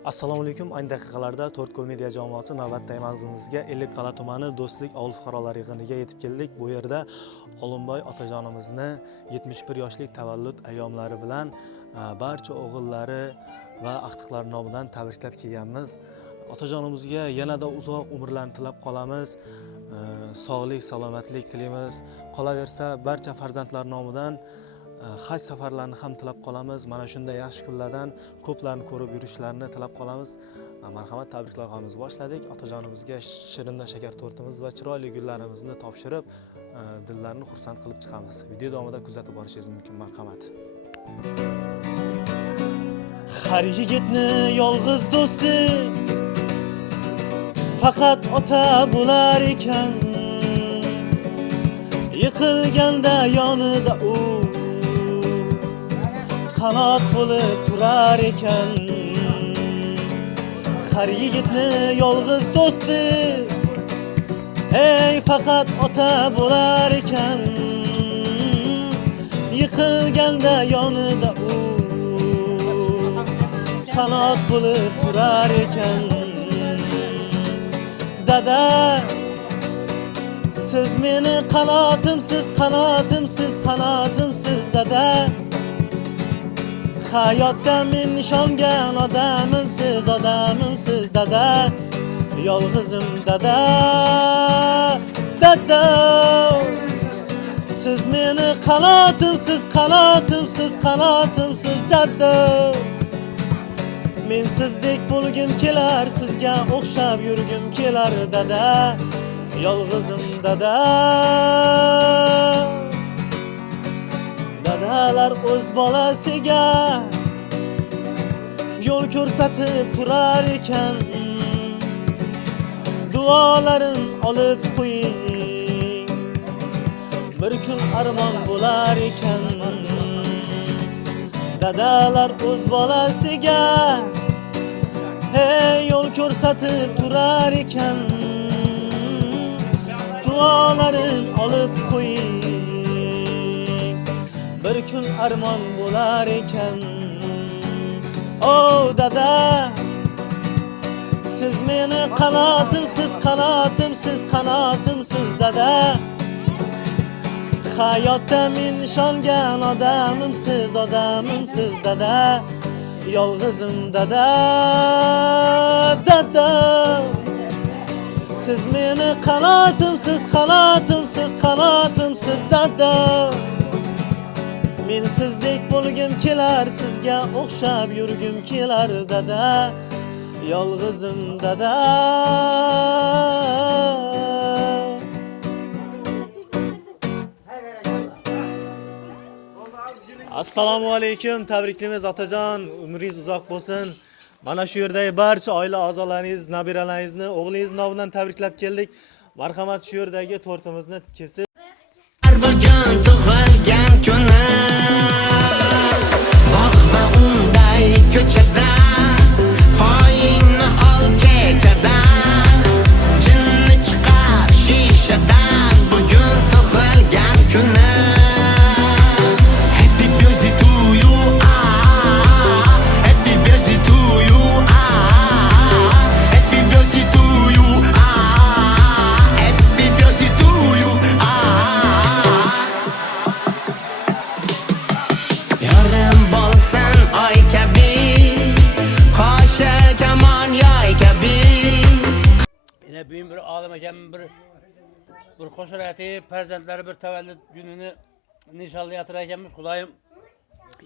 Assalomu alaykum. Ayni daqiqalarda To'rtko'l media jamoasi navbatdagi manzilimizga Ellikqal'a tumani Do'stlik ovul fuqarolar yig'iniga yetib keldik. Bu yerda Olimboy otajonimizni 71 yoshlik tavallud ayyomlari bilan barcha o'g'illari va ahtiqlari nomidan tabriklab kelganmiz. Otajonimizga yanada uzoq umrlarni tilab qolamiz. Sog'lik, salomatlik tilaymiz. Qolaversa barcha farzandlar nomidan haj safarlarini ham tilab qolamiz. Mana shunday yaxshi kunlardan ko'plarni ko'rib yurishlarini tilab qolamiz. Marhamat, tabriklarimizni boshladik. Otajonimizga shirinda shakar tortimiz va chiroyli gullarimizni topshirib, dillarini xursand qilib chiqamiz. Video davomida kuzatib borishingiz mumkin. Marhamat. Har yigitni yolg'iz do'sti faqat ota bo'lar ekan. Yiqilganda yonida u qanot bo'lib turar ekan. Har yigitni yolg'iz do'sti ey faqat ota bo'lar ekan. Yiqilganda yonida u qanot bo'lib turar ekan. Dada, siz meni qanotimsiz, qanotimsiz, qanotimsiz dada. Hayotda men ishongan odamimsiz, odamimsiz dada. Yolg'izim dada, dada. Siz meni qanotimsiz, qanotimsiz, qanotimsiz dada. Men sizdek bo'lgim kelar, sizga o'xshab yurgim kelar dada. Yolg'izim dada. Dadalar o'z bolasiga yo'l ko'rsatib turar ekan. Duolarin olib qo'ying, bir kun armon bo'lar ekan. Dadalar o'z bolasiga hey yo'l ko'rsatib turar ekan. Duolarin olib qo'ying, bir kun armon bo'lar ekan. Oh dada, siz meni qanotimsiz, qanotimsiz, qanotimsiz dada. Hayotda men ishongan odamimsiz, odamimsiz dada. Yolg'izim dada, dada. Siz meni qanotimsiz, qanotimsiz, qanotimsiz dada. Men sizdek bo'lgim kelar, sizga o'xshab yurgim kelar dada. Yolg'izim dada. Assalomu alaykum, tabriklaymiz otajon, umringiz uzoq bo'lsin. Mana shu yerdagi barcha oila a'zolaringiz, nabiralaringizni, o'g'lingiz nomidan tabriklab keldik. Marhamat, shu yerdagi tortimizni kesib bugun tug'ilgan kuni boqma unday ko'chada, poyingni ol kechadan, jinni chiqar shishadan. Bugun tug'ilgan kuni. Happy birthday to you, happy birthday to you, happy birthday to you, happy birthday to you. Yarim bo'lsin oy kabi, qo'sha kamon yoy kabi. Yine büyük bir ağlama bir koşar aytib, farzandlari bir tavallud gününü nishonlayotganmiz. Xudoyim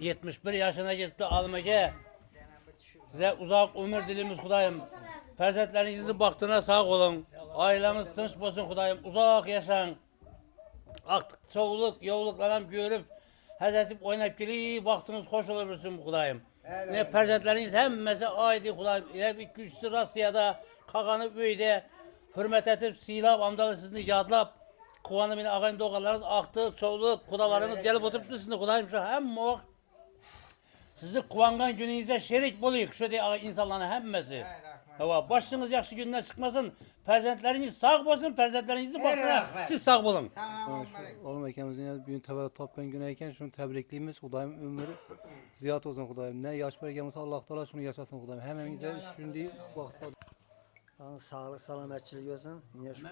71 yaşına yetibdi ağlamaga. Size uzak ömür dilimiz Xudoyim. Farzandlaringizni baxtına sağ olun. Ailemiz tinch bo'lsin Xudoyim. Uzak yaşang. Aqtiq soğuluk, yoğuluklardan görüp hazretip oynab kelib, vaqtınız hoş olabilsin Xudoyim. Ne farzandlaringiz hemmesi aydi Xudoyim. Yine bir güçlü Rossiyada qağanı öyde hürmet etip, silab, amdalı sizni yadlap, kıvanı beni ağayın doğalarınız aktı, çoğuluk, kudalarınız gelip oturuptu sizni Xudoyim. Şu hem o sizni kıvangan gününüzde şerik bulayık şu diye insanların hemmesi. Hava başınız yaxşı gündən çıxmasın. Perzentleriniz sağ olsun, perzentlerinizi baktına siz sağ olun. Oğlum ekemizin bugün tevellit topkan günü eken şunu tebrikliyimiz. Kudayım ömrü ziyat olsun Kudayım. Ne yaş bergemiz Allah Teala şunu yaşasın Kudayım. Hemimize şimdi vaksa. Sağlık, salametçilik olsun. Yine şu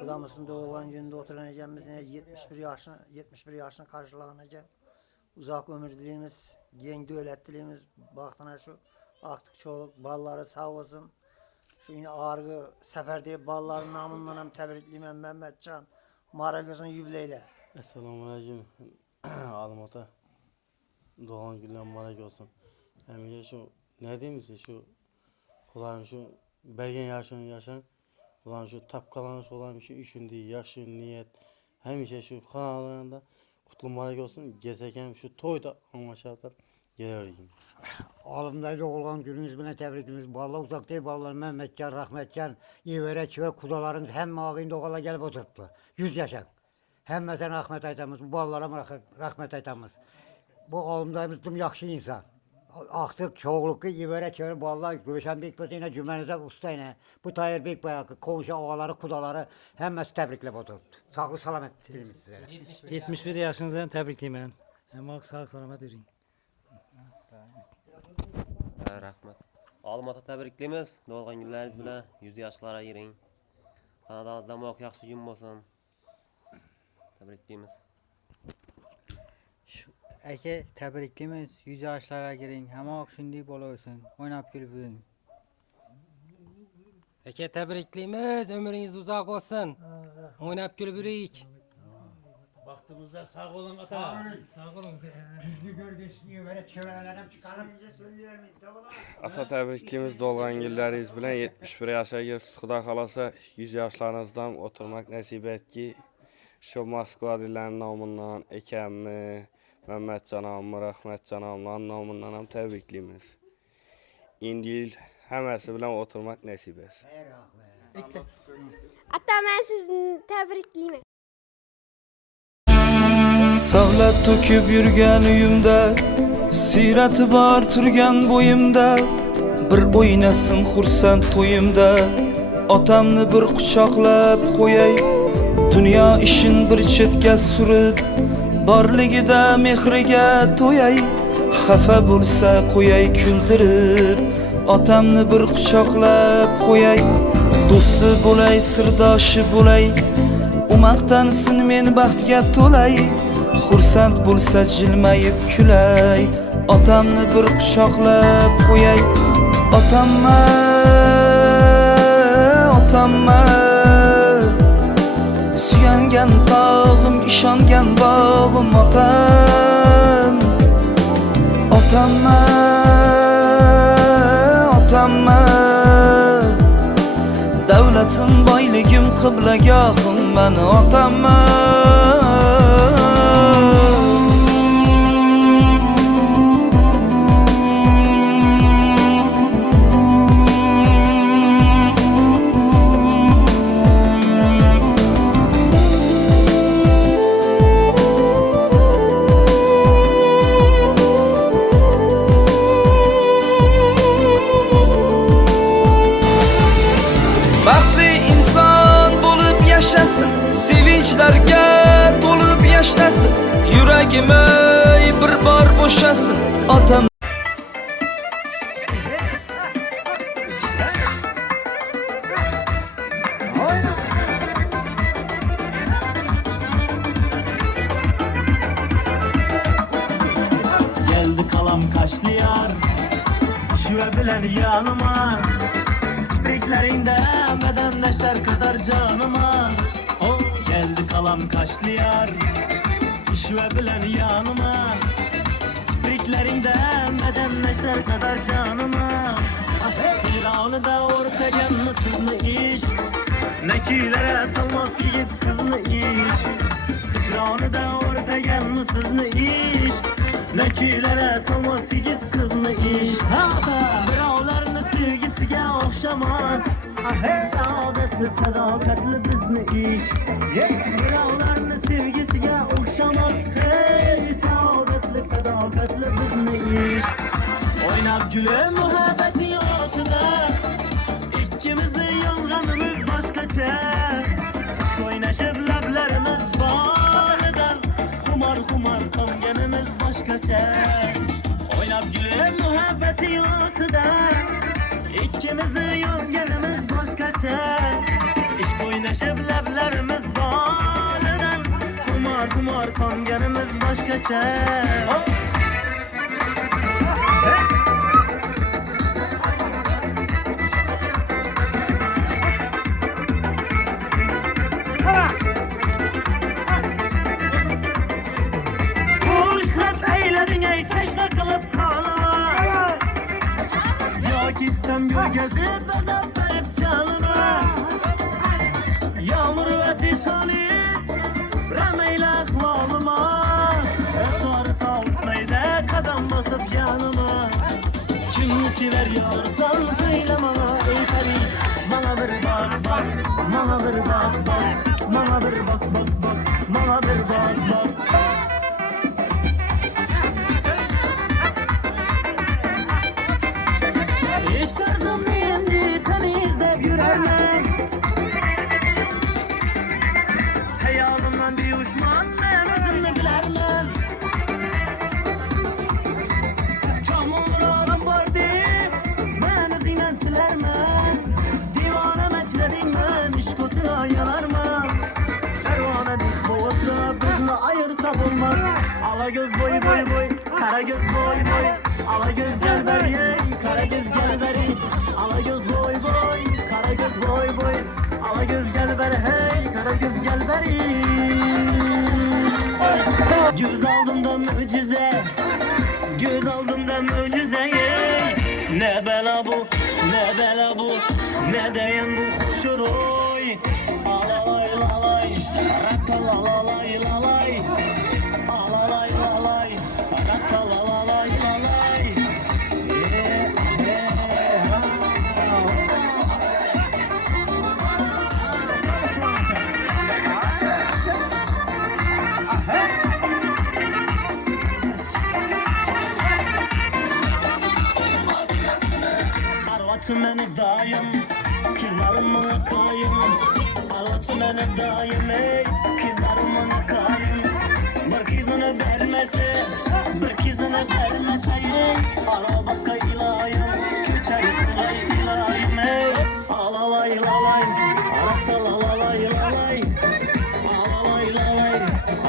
kudamızın doğulan gününde oturan ecemiz yine 71 yaşını karşılanacak. Uzak ömür dileyimiz, gen devlet dileyimiz. Baktına şu aktık çoluk balları sağ olsun. Şu yine ağırgı seferde balların namından hem tebrikliyim Mehmetcan. Maragöz'ün yübleyle. Esselamu aleyküm. Alım ota. Doğan günden mübarek olsun. Hem şu ne diyeyim size şu Kudayım şu bergen yaşan Kudayım şu tapkalanış olan şu işindi yaşı niyet hem şu kanallarında kutlu mübarek olsun. Gezeken şu toyda anlaşalar gelirim. Alımdaydı olan gününüz bile tebrikimiz. Vallahi uzak değil vallahi Mehmetcan, Rahmetcan, İverek ve kudaların hem ağında oğala gelip oturttu. 100 yaşak. Hem mesela Rahmet aytamız, bu ballara Rahmet aytamız. Bu alımdayımız tüm yaxşı insan. Aktık çoğuluklu İverek ve vallahi Gülşen Bekbezi yine cümlenize usta yine. Bu Tayyar Bekbayakı, komşu ağaları, kudaları hemmesi tebriklep oturttu. Sağlık salamet dilimiz size. 71 yaşınızdan təbrikliyəm. Amma sağ salamat yürüyün. Rahmet. Almatı təbrikliyimiz. Doğulğan günləriniz bilə 100 yaşlara girin. Kanadağızda muhaq yaxşı gün olsun. Təbrikliyimiz. Eke tebriklimiz 100 yaşlara girin. Hemen şimdi bol olsun. Oynap gülbün. Eke təbrikliyimiz, ömrünüz uzaq olsun. Oynap gülbürük. Baktığımızda sağ olun ata. Sağ olun. Yüzlü gölgesi İverek çevrelerden çıkarıp. Ata təbrikliyimiz dolğan günləriniz bilən 71 yaşa girib Xuda xalasa 100 yaşlarınızdan oturmaq nəsib et ki, şu Moskva dillərinin namından Ekəmmi, Mehmet canamı, Rahmet canamların namından ham təbrikliyimiz. İndi il həməsi bilən oturmaq nəsib etsin. Ata ben sizni təbrikliyim. Savlat töküp yürgen uyumda Sirati var turgan boyumda Bir oynasın xursand toyumda Otamni bir quchoqlab qo'yay Dünya işin bir chetga surib Borligida mehriga to'yay Xafa bo'lsa qo'yay kuldirib Otamni bir quchoqlab qo'yay Do'sti bo'lay, sirdoshi bo'lay U maqtansin men baxtga to'lay Xursand bo'lsa jilmayib kulay Otamni bir quchoqlab qo'yay Otamma Suyangan tog'im, ishongan bog'im otam Otamma Davlatim, boyligim, qiblagohim mani otamma Sevinçlarga to'lib yashnasin Yuragim bir bor bo'shasin Otam Geldi kalam kaşlı yar Şüve bilen yanıma Kipriklerinde medenleşler kadar canıma Geldi kalam kaşlı yar Şüve bilen yanıma Kipriklerinde medenleşler kadar canıma Firavunu da ortagan mısızlı iş Nekilere salmaz yiğit kızını iş Firavunu da ortagan mısızlı iş Nekilere salmaz yiğit kızını iş Birovlarını sevgisiga o'xshamas Saodatli sadokatli bizni ish Birovlarni sevgisiga o'xshamas Saodatli sadokatli bizni ish O'ynab kulib muhabbating otida Oynab gülüp muhabbeti yurtida İkimizi yolganimiz boshqacha İşq o'ynashib lablarimiz bolidan Xumor qonganimiz boshqacha Ruxsat eyledin ey teşne kılıp kanıma Yoki sen gölgezip bezap verip canıma Yağmur ve disani Remeyle ahvalıma Eftar tavslayda kadam basıp yanıma Kimi sever yarsan söyle bana ey peri Bana bir bak bak, bana bir bak bak Bana bir bak bak bak, bana bir bak bak İş tarzım endi seni izlep yürürüm Hayalımdan bir uçman ben özümde bilermem Çok muradım var deyip ben özüyle tilermem Divane meçlerimden iş kutuya yanarmam Pervane dik boğutla bizle ayırsak olmaz Ala göz boy boy boy, kara göz boy boy Ala göz gel ver yey, kara göz gel ver ey Ala göz boy boy, kara göz boy boy Ala göz gel ver hey, kara göz gel ver ey Göz aldımda mucize, göz aldımda mucize ey Ne bela bu, ne bela bu, ne deyen bu şuruy Alalay lalay, rattalalay lalay Alalay lalay, rattalalay lalay Arvatı beni daim, kızlarım bana kayım Arvatı beni daim ey, kızlarım bana kayım Bir kızını vermese, bir kızını vermese ey Ara başka ilayım, küçeriz olay ilayım ey Alalay lalay, aratta lalalay lalay Alalay lalay,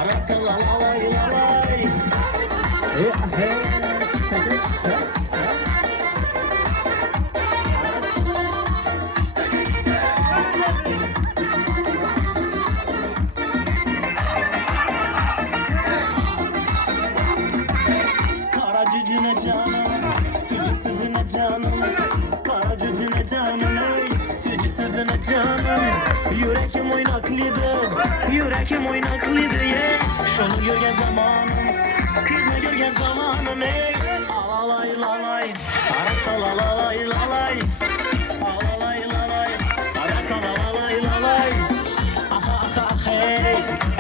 aratta lalalay lalay Kara cücüne canım, sücüsüzüne canım Kara cücüne canım ey, sücüsüzüne canım Yürekim oynaklıydı, yürekim oynaklıydı ye Şunu görgen zamanım, kızını görgen zamanım ey Alalay lalay, aratta lalalay lalay Alalay lalay, aratta lalalay lalay Aha aha aha hey,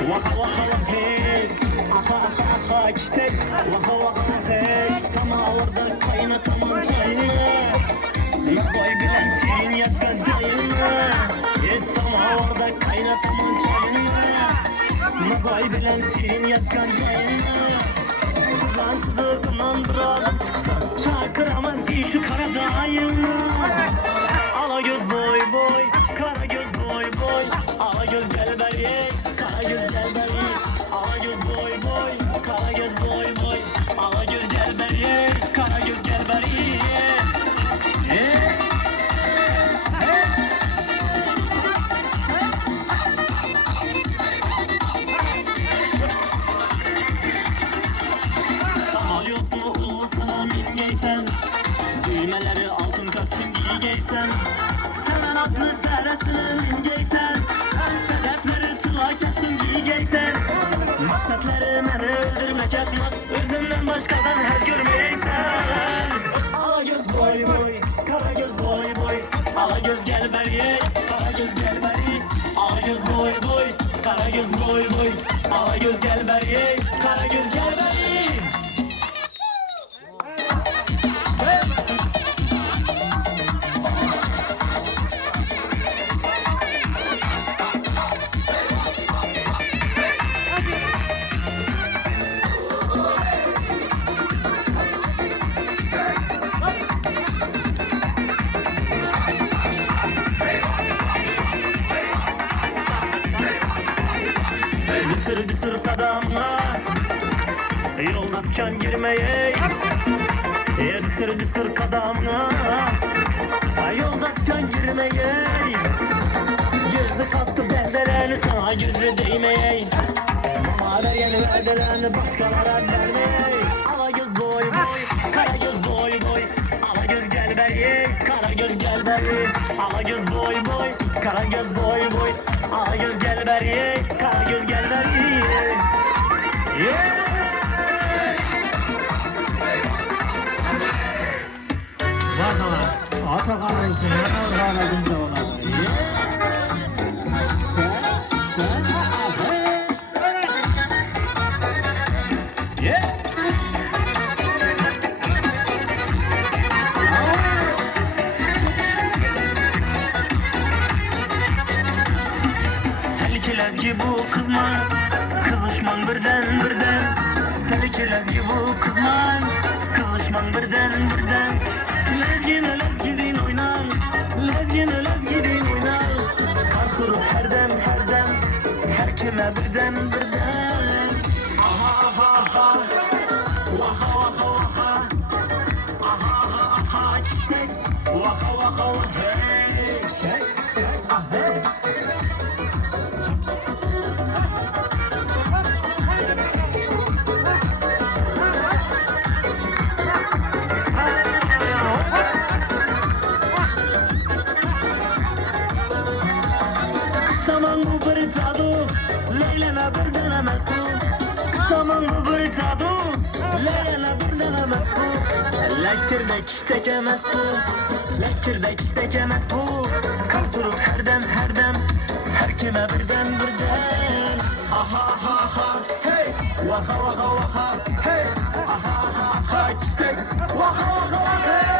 vaka vaka vaka hey Aha aha aha işte, vaka vaka hey Samalarda kaynatamam çayını Nazay bilen senin yakkan cayını Samalarda kaynatamam çayını Nazay bilen senin yakkan cayını Kızan çızıkından bir adım çıksa Çakıraman iyi şu kara dayını Ala göz boy boy, kara göz boy boy Ala göz gel ver ye, kara göz gel ver ye Ala göz boy boy, kara göz boy boy Ala göz gel ver ye, kara göz gel ver ye Samalyot mu ulusuna min giysen Düğmeleri altın kostüm giysen Seven atlı seresinin giysen Sedefleri tıla kesin giysen Maksatları beni öldürmek etmek Özünden başkadan her görmeysen Ala göz boy boy, kara göz boy boy Ala göz gel ver ye, kara göz gel ver ye Ala göz boy boy, kara göz boy boy Ala göz gel ver ye, kara göz gel ver ye tükan girmeye Düsür kadamına Yolda tükan girmeye Gözlü kattı bendelerini sana gözlü değmeye Mama ver yeni verdelerini başkalara vermeye Ala göz boy boy, kara göz boy boy Ala göz gel ver ye, kara göz gel ver ye Ala göz boy boy, kara göz boy boy Ala göz gel ver ye, kara göz gel ver ye Ata kardeşine ağzın cevabı. Selkilezgi bu kızma Kızışman birden Selkilezgi bu kızman Kızışman birden Lezgine lezgidin oynan Lezgine lezgidin oynan Kar sorup her dem Her kime birden Aha aha aha Vaha vaha vaha Aha aha aha çiçek Vaha vaha vaha Çiçek ah hey Zaman bu bir cadu Leyla'na bir denemez bu Zaman bu bir cadu Leyla'na bir denemez bu Lekkirdek iştek emez bu Lekkirdek iştek emez bu Kapsırıp her dem Her kime birden Aha aha aha hey Vaha vaha vaha hey Aha aha aha iştek Vaha vaha vaha hey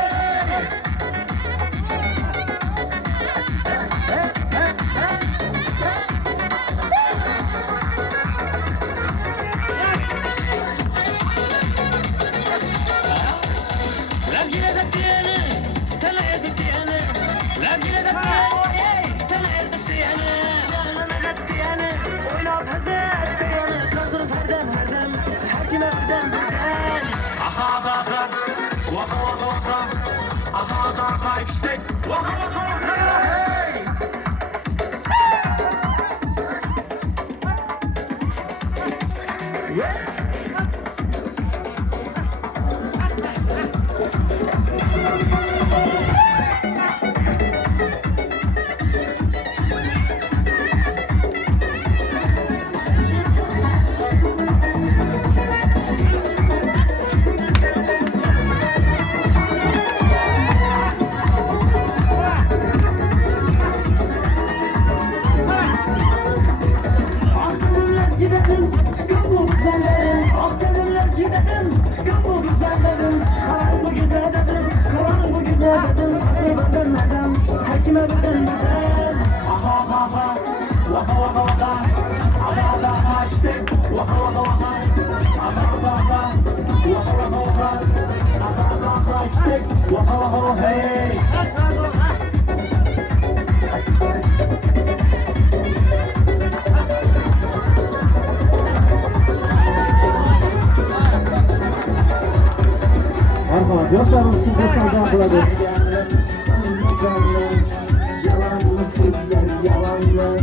Yalanlı sözler yalanlı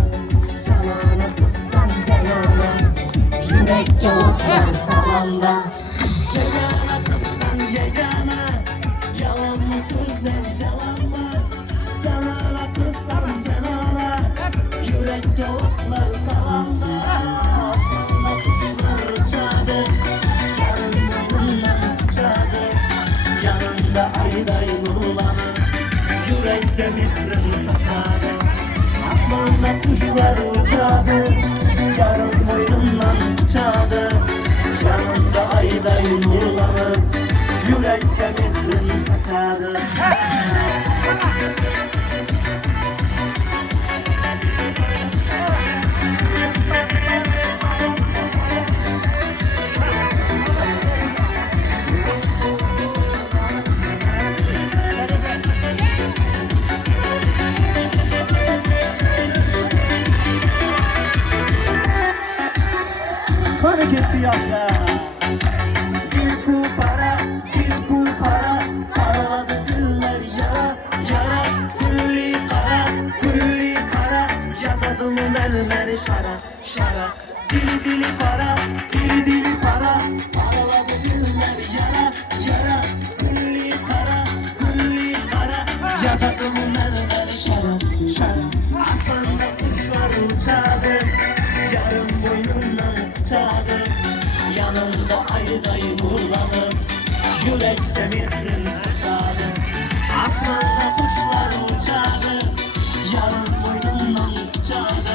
Canana kızsan canana Yürek yollar salanda Cegana kızsan cegana Yalanlı sözler yalanlı Canana kızsan canana Yürek yollar salanda Aslanla kuşlar uçadı Yanında uçadı Yanında ayday nurlanır Yürekte mihrim sakarı Aslanla kuşlar uçadı Yarın boynumdan uçadı Yanında ayday nurlanır Yürekte mihrim sakarı Hareketli yaşlar şara şara. Dili dili para, dili dili para. Paraladı diller yara yara. Kulli kara, kulli kara. Yazadım mermer şara şara. Aslında kuşlar uçadı, yarın boynumdan bıçadı. Yanımda ayı dayı nurlanıp, yürekte mihrin saçadı. Aslında kuşlar uçadı, yarın boynumdan bıçadı.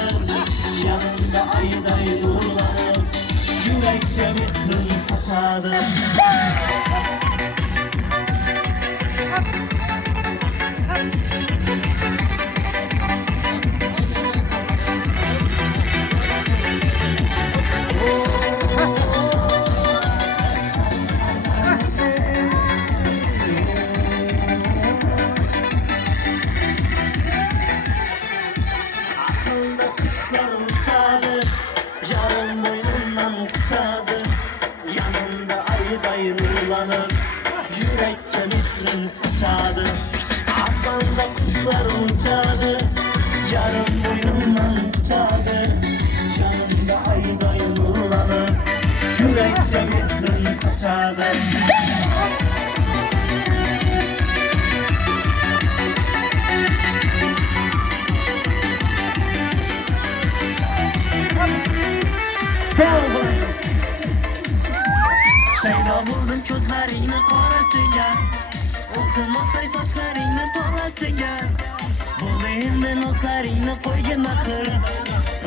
Yanımda ayı dayı nurlanıp, yürekte mihrin saçadı. Aslında kuşlar uçadı, yarın boynundan bıçadı. Yanında ayı dayı nurlanıp, yürekte mihrin saçadı. Aslında kuşlar uçadı, yarın boynundan bıçadı. Yanında ayı dayı nurlanıp, yürekte mihrin saçadı. Şeyda buldum gözlerini karasıya, uzun olsay saçlarını parasıya. Bulayım nozlarini koygun ahır,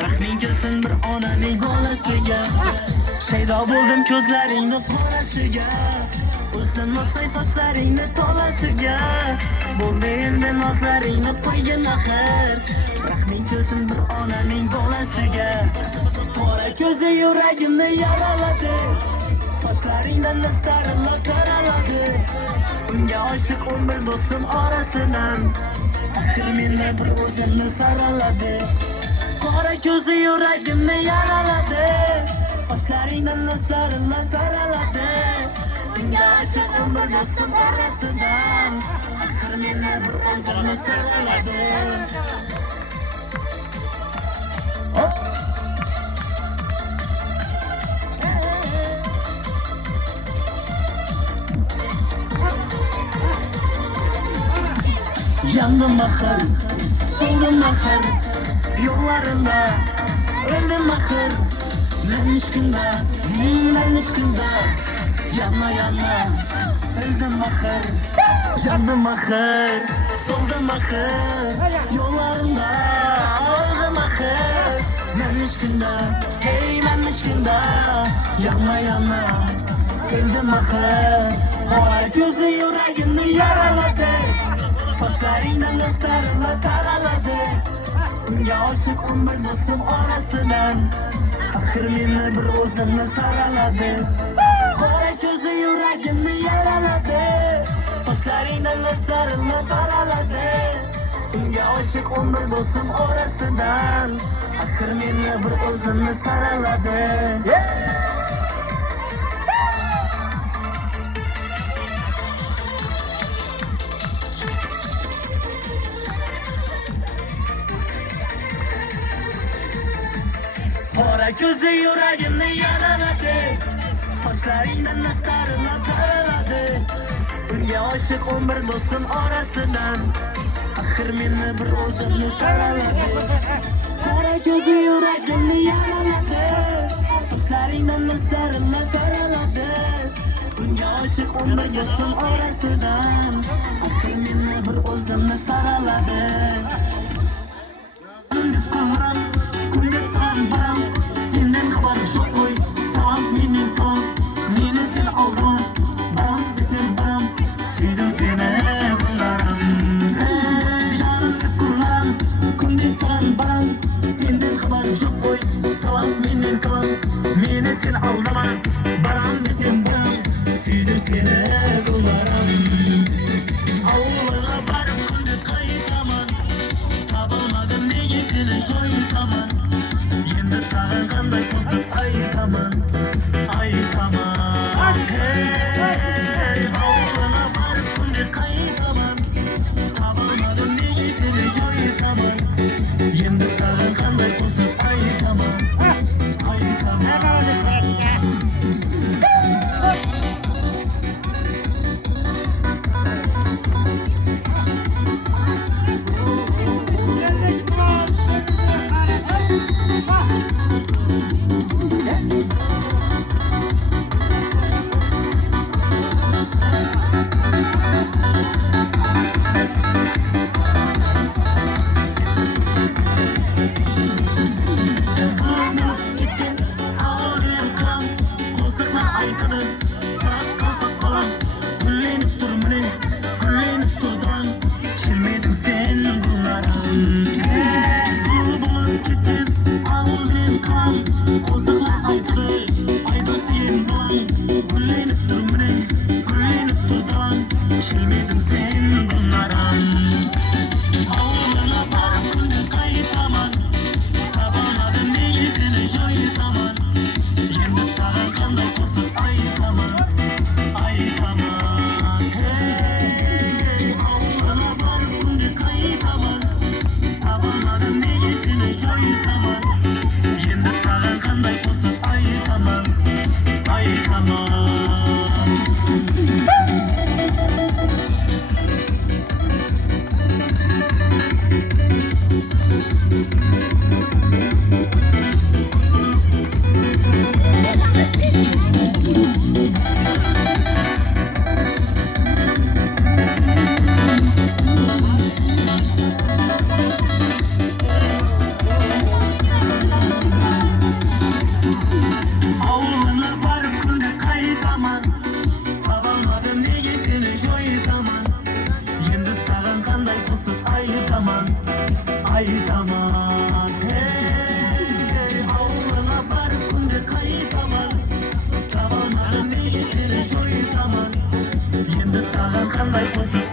rahmin gelsin bir onaning bolasiga. Şeyda buldum gözlerini karasıya, uzun olsay saçlarını parasıya. Bulayım nozlarini koygun ahır, rahmin gelsin bir onaning bolasiga. Qora ko'zi yuragimni yaraladı, saçlarından ıstarla karaladı. Unga aşık 11 dostum arasından, axir menga bir o'zimni saraladı. Qora ko'zi yuragimni yaraladı, saçlarından ıstarla karaladı. Unga aşık 11 dostum arasından, axir menga bir o'zimni saraladı. Yandım ahır, soldum ahır, yollarında öldüm ahır. Ben aşkında, ben aşkında, yanma yanma öldüm ahır. Yandım ahır, soldum ahır, yollarında öldüm ahır. Ben aşkında, hey ben aşkında, yanma yanma öldüm ahır. Qora ko'zi yuragimni yaraladı, saçlarından ıstarla karaladı. Unga aşık 11 dostum arasından, axir meni bir o'zimni saraladı. Qora ko'zi yuragimni yaraladı, saçlarından ıstarla karaladı. Unga aşık 11 dostum arasından, axir meni bir o'zimni saraladı. Qora ko'zi yuragimni yaraladı, saçlarından ıstarla karaladı. Unga aşık 11 dostum arasından, axir meni bir o'zimni saraladı. Qora ko'zi yuragimni yaraladı, saçlarından ıstarla karaladı. Unga aşık 11 dostum arasından, axir meni bir o'zimni saraladı. Senden haberim yok koy, sağım benim sağım. Meni sen aldın, baram desem baram. Sevdim seni kullarım, canım kullarım. Kunde sen baram, senden haberim yok koy, sağım benim sağım. Meni sen aldın, baram desem baram. Sevdim seni kullarım. Avluğa barıp kunde kayıtaman,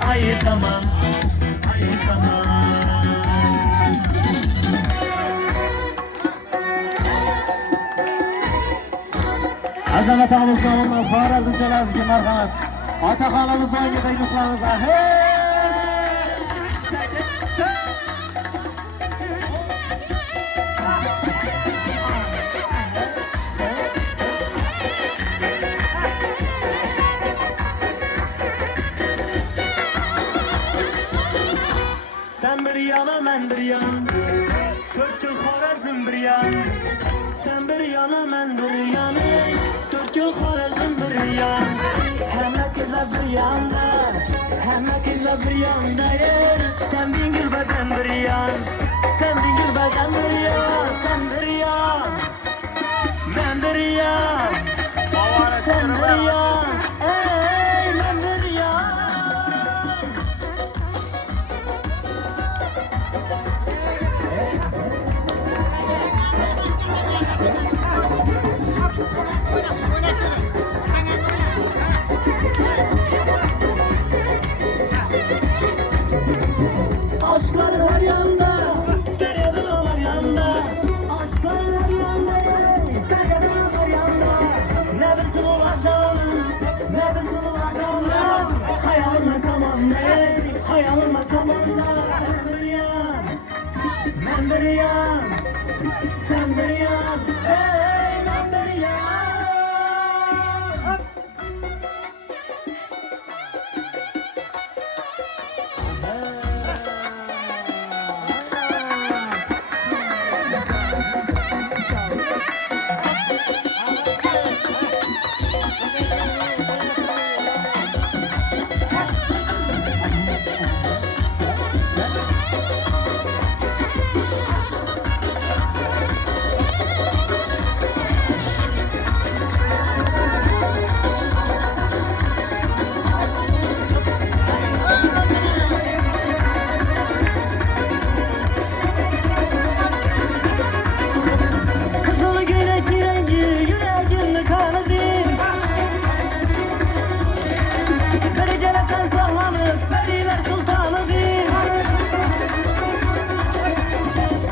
Hayır tamam, hayır tamam. Azamat ağamızdan ondan Xorazmchalarga marhamat. Otaxonimizdan yetakliklarimiz. Hey! Sen bir yana men bir yan, 4 yıl Xorazm bir yan. Sen bir yana men bir yan, 4 yıl Xorazm bir yan. Hamma kızlar bir yanda, hamma kızlar bir yanda. Sen dingil beden bir yan, sen dingil beden bir yan. Sen bir yan, men bir yan. Sen bir yan, ey men bir yan. Aşklar her yanda, derede var yanda. Aşklar her yanda, derede var yanda. Ne bilsin olacağını, ne bilsin olacağını. Hayalıma tamamla, hayalıma tamamla. Sen bir yan, ben bir yan. Sen bir yan, ey ben bir yan. Kızıl gülek rengi yüreğimde kanadı. Beri gelesen sallanıp periler sultanıdır.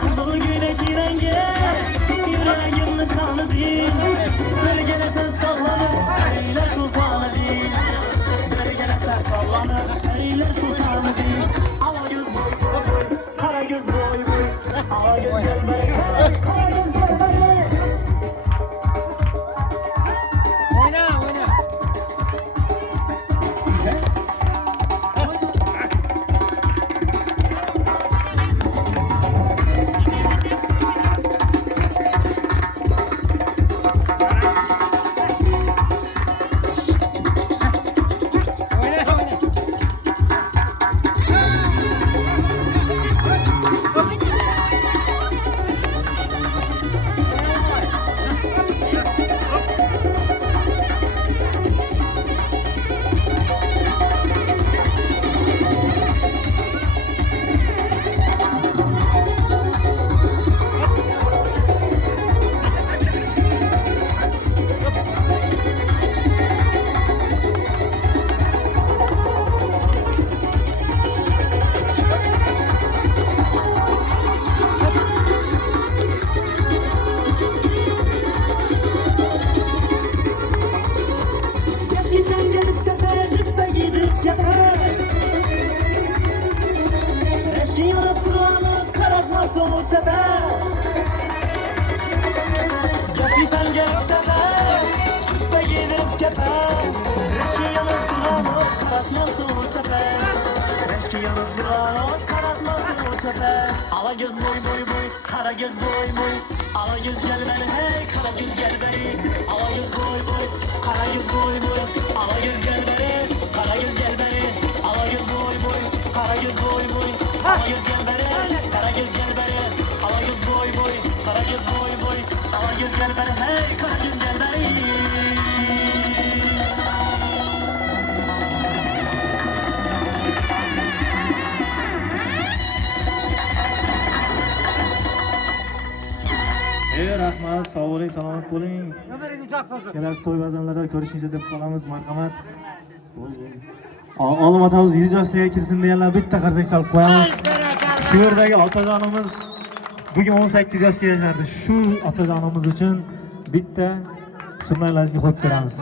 Kızıl gülek rengi yüreğimde kanadı. Beri gelesen sallanıp periler sultanıdır. Beri gelesen sallanıp periler sultanıdır. Ala göz boy boy, kara göz boy boy. Ala göz gel beri, kara göz gel beri. Oyna, oyna. Sen gelip tepeye cübbe giydik cepe. Eşkin yanıp duranı karatmasın o tepe. Cepi sen gelip tepeye cübbe giydik cepe. Eşkin yanıp duranı karatmasın o tepe. Eşkin yanıp duranı karatmasın o tepe. Ala göz boy boy boy, kara göz boy boy. Ala göz gel beni hey, kara göz gel beni. Ala göz boy boy, kara göz boy boy. Ala göz gel beni, kara göz gel beni. Ala göz boy boy, kara göz boy boy. Ala göz gel beni, kara göz gel beni. Ala göz boy boy, kara göz boy boy. Ala göz gel beni hey, kara göz gel beni. Rahmat, sog' bo'ling, salomat bo'ling. Ömrün uzak olsun. Kelasi to'y bazmlarda ko'rishingizga deb qolamiz. Marhamat. Bo'ldi. Olim otamiz 100 yoshga kirsin deganlar bitta qarsak chalib qo'yamiz. Shu yerdagi otajonimiz bugun 18 yoshga yashardi. Shu otajonimiz uchun bitta surnaylarga qo'yib beramiz.